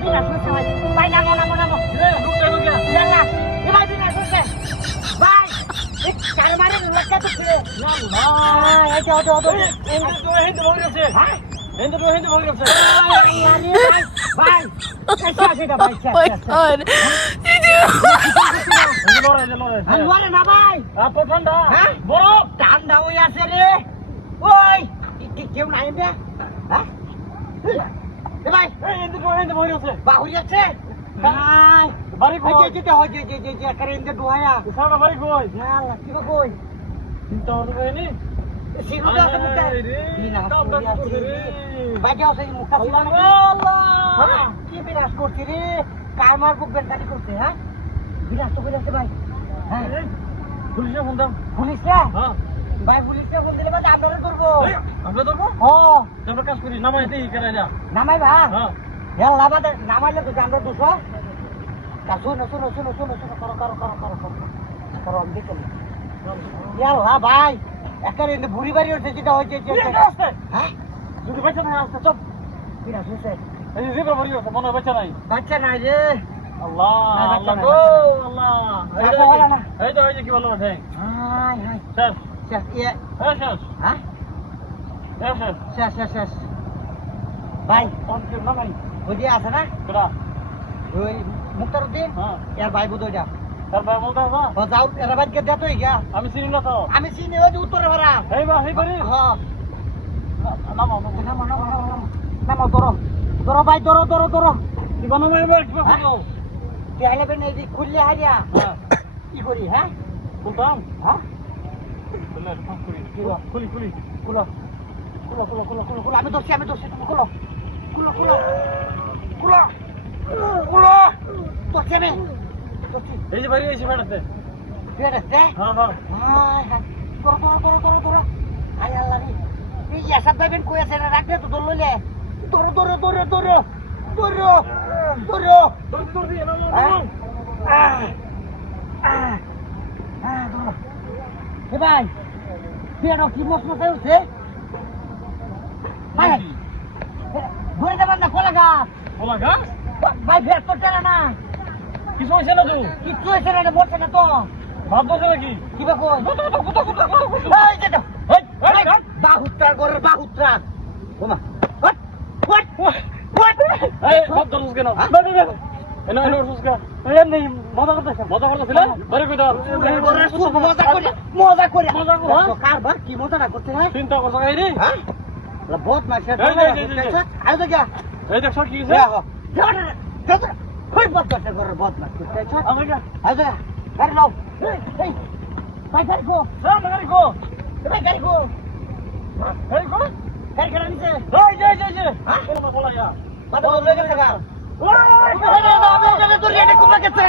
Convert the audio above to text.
বিনা সুসে ভাই ভাই নামো নামো নামো रुक गया ইয়াল্লা এ ভাই বিনা সুসে ভাই এই চার মারে লটকা তো ছিড়ে ना ना এই যে ওটো ওটো हिंद भाग रहे হ্যাঁ हिंद भाग रहे আরে ভাই कैसे आसेगा भाई Oh my god. আমি বলে না ভাই आप ठंडा হ্যাঁ বড় ঠান্ডা হয়ে আছে রে ওই কেউ নাই বে হ্যাঁ এ ভাই हिंद भाग रहे বাহুরি আছে ভাই বাড়ি ওই কই যে যে করে ইন্দে দুহায়া সারা বাড়ি কই ইয়াল্লা কি কই চিন্তা হবে নি সিরুটা আছে মুখটা বিনা ভাই যাও সেই মুখটা ছিল না আল্লাহ কি বিনাশ করছিস রে কার মার বুক বেন্টানি করছে হ্যাঁ বিনাশ তো করেছে ভাই হ্যাঁ পুলিশে ফোন দাও পুলিশে হ্যাঁ ভাই পুলিশে ফোন দিলে ভাই আমরা ধরবো আমরা ধরবো ও আমরা কাজ করি নামাই দেই কেন না নামাই ভা হ্যাঁ ইয়াল্লা বাদে নামাইলে তো আমরা দুশো তা শুনো করো আমি দেখো ইয়াল্লা ভাই একারে ইন্দে বুড়ি বাড়ি হচ্ছে যেটা হয়েছে হ্যাঁ যদি বাচ্চা না আসতে চপ বিনাশ হয়েছে এই যে জিব্রা ভরি আছে মনে বাচ্চা নাই বাচ্চা নাই রে আল্লাহ না, বাচ্চা আল্লাহ নাই, গো বাচ্চা নাই। আল্লাহ বাচ্চা হলো না। এই যে কি বলবো ভাই হাই হাই শেষ শেষ ইয়ে শেষ হ্যাঁ শেষ শেষ ভাই কোন কি নামাই ওই যে আছে না কেডা ওই মুক্তারউদ্দিন হ্যাঁ এর ভাই বুঝো যা তার ভাই বলতে আছে ও যাও এর ভাই কে দেতো গিয়া আমি চিনি না তো আমি চিনি ওই যে উত্তরে ভরা এই বা এই করি হ্যাঁ নামাও নামো ধরো ভাই ধরো কি বানাবো এবার কি হ্যাঁ? করব দেখালে বেন এই যে খুললে হারিয়া হ্যাঁ কি করি হ্যাঁ বলতাম হ্যাঁ বলে ফোন করি খুলি খুলো আমি ধরছি তুমি খুলো ধরছি আমি ধরছি এই যে বাইরে এসে বেড়াতে বের আছে হ্যাঁ হাই ধরো আয় আল্লাহ রে এই এসব ভাইবেন কই আছে না রাখলে তো ধরলে ধরো তোর দিয়ে না ভাই পেড়ো কি মশমশাই উঠছে ভাই ঘুরে যাবেন না কোলা গাছ বলা গাছ ভাই ভেট তো চলে না কিছু হয়েছে না তো কিচ্ছু হয়েছে না বলছে না তো ভাব বসে নাকি কি বা কই এই যে তো বাহুত্রা ওমা এই ভাব দরস কেন এনে উঠছিস কেন এই নেই মজা করতেছ বাড়ি কই দাও মজা করে মজা করো, হ্যাঁ? কারবার কি মজা না করতে হয় চিন্তা করছ এই রে হ্যাঁ বহুত মাসে এই যে। আয় তো যা এই দেখ কি যা হইছে কই বদমাশে করে বদমাশ করতে চাই আমাকে আয় তো গাড়ি নাও এই ভাই গাড়ি গো গাড়ি গো গাড়ি গো গাড়ি খেলা নিছে হ্যাঁ বলা যা বাবা বলে গেছে গা ওই আমি জানি তোর এটা কোথা গেছে